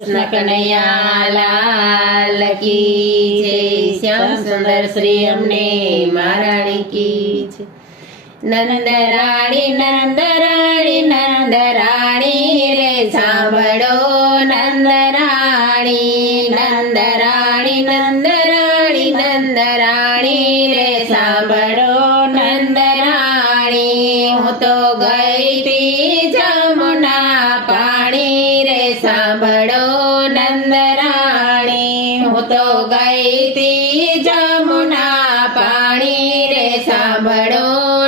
કૃષ્ણ કનૈયા લાલ કી જય, શ્યામ સુંદર શ્રી અમને મહારાણી કી જય। નંદરાણી નંદરાણી નંદરાણી રે સાંભળો, નંદરાણી નંદરાણી નંદરાણી નંદરાણી રે સાંભળો, નંદરાણી હું તો ગઈ તી જમુના પાણી રે સાંભળો, નંદરાણી હું તો ગઈ તી જમુના પાણી રે સાંભળો,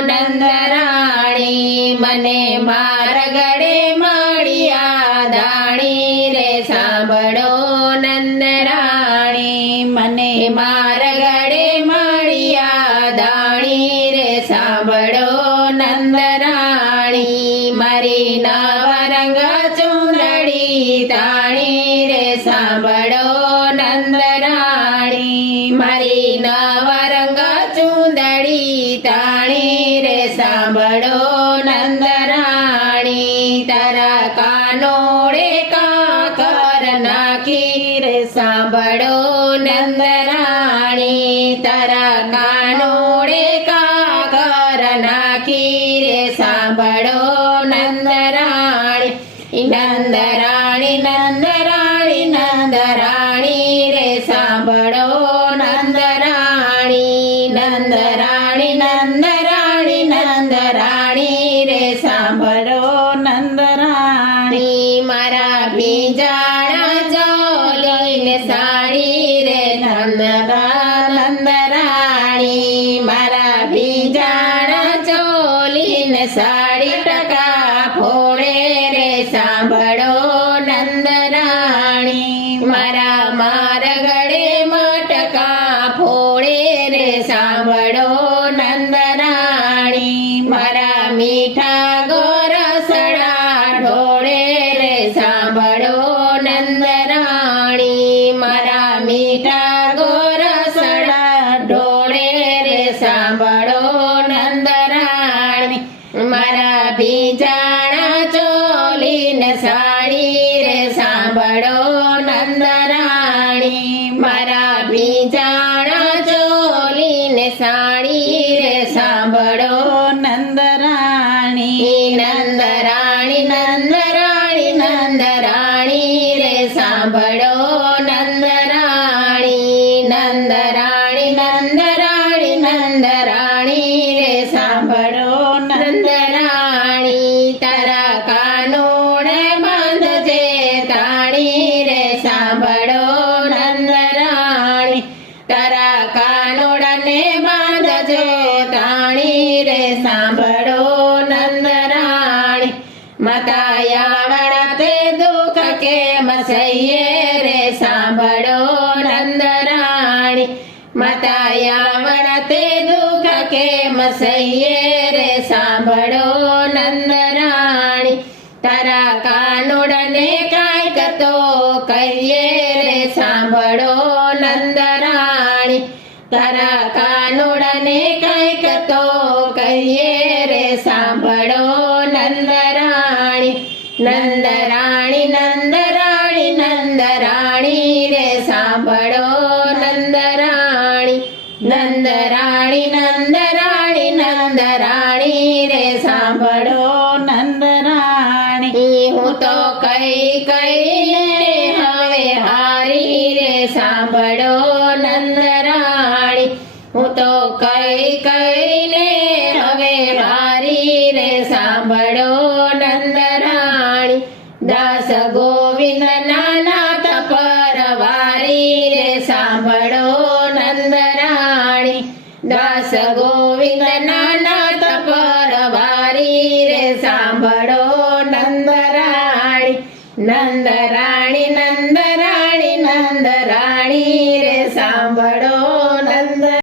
નંદરાણી મને માર ગળે મળ્યા દાણી રે સાંભળો, નંદરાણી મને માર ગળે મળ્યા દાણી રે સાંભળો, નંદરાણી મારી નવરંગ ચુંદડી તાણી રે સાંભળો, નંદરાણી મારી નવરંગ ચુંદડી તાણી રે સાંભળો, નંદરાણી તારા કાનોડે કાકર નાખી રે સાંભળો, નંદરાણી તારા કાનોડે કાકર નાખી રે સાંભળો, નંદરાણી નંદરાણી નંદરાણી નંદરાણી રે સાંભળો, નંદરાણી નંદરાણી નંદરાણી નંદરાણી રે સાંભળો, નંદરાણી મારા ભીંજાણા ચોલીને સાડી રે નંદરાણી મારા ભીંજાણા ચોલીને સાડી ટકા ફોડે રે સાંભળો, નંદરાણી મારા માર ગળે મટકા ફોડે રે સાંભળો, નંદરાણી મારા મીઠા ગોરસડા ઢોળે રે સાંભળો, નંદરાણી મારા મીઠા ગોરસડા ઢોળે રે સાંભળો, નંદરાણી મારા ભીંજાણા ચોલીને સાડી રે સાંભળો, નંદરાણી મારા ભીંજાણા ચોલીને સાડી રે સાંભળો, નંદરાણી નંદરાણી નંદરાણી નંદરાણી રે સાંભળો, નંદરાણી નંદરાણી નંદરાણી નંદરાણી રે સાંભળો, નંદરાણી તારા કાનોડે બાંધજે તાણી રે સાંભળો, નંદરાણી તારા કાનોડાને બાંધજો તાણી રે સાંભળો, નંદરાણી મતાયાવણ તે દુઃખ કેમ સહીએ રે સાંભળો, નંદરાણી મતાયાવણ તે દુઃખ કેમ સહીએ રે સાંભળો, નંદરાણી તારા કાનોડને કાંઈક તો કહીએ રે સાંભળો, નંદરાણી તારા કાનોડને કાંઈક તો કહીએ રે સાંભળો, નંદરાણી નંદરાણી નંદરાણી નંદરાણી રે સાંભળો, નંદરાણી નંદરાણી નંદરાણી નંદરાણી રે સાંભળો, નંદરાણી હું તો કઈ કઈને હવે હારી રે સાંભળો, નંદરાણી હું તો કઈ કઈને હવે હારી રે સાંભળો, નંદરાણી દાસ ગોવિંદ નાથ પરવારી રે સાંભળો, નંદરાણી દાસ ગોવિંદ નાથ પરવારી રે સાંભળો, નંદરાણી નંદરાણી નંદરાણી નંદરાણી રે સાંભળો,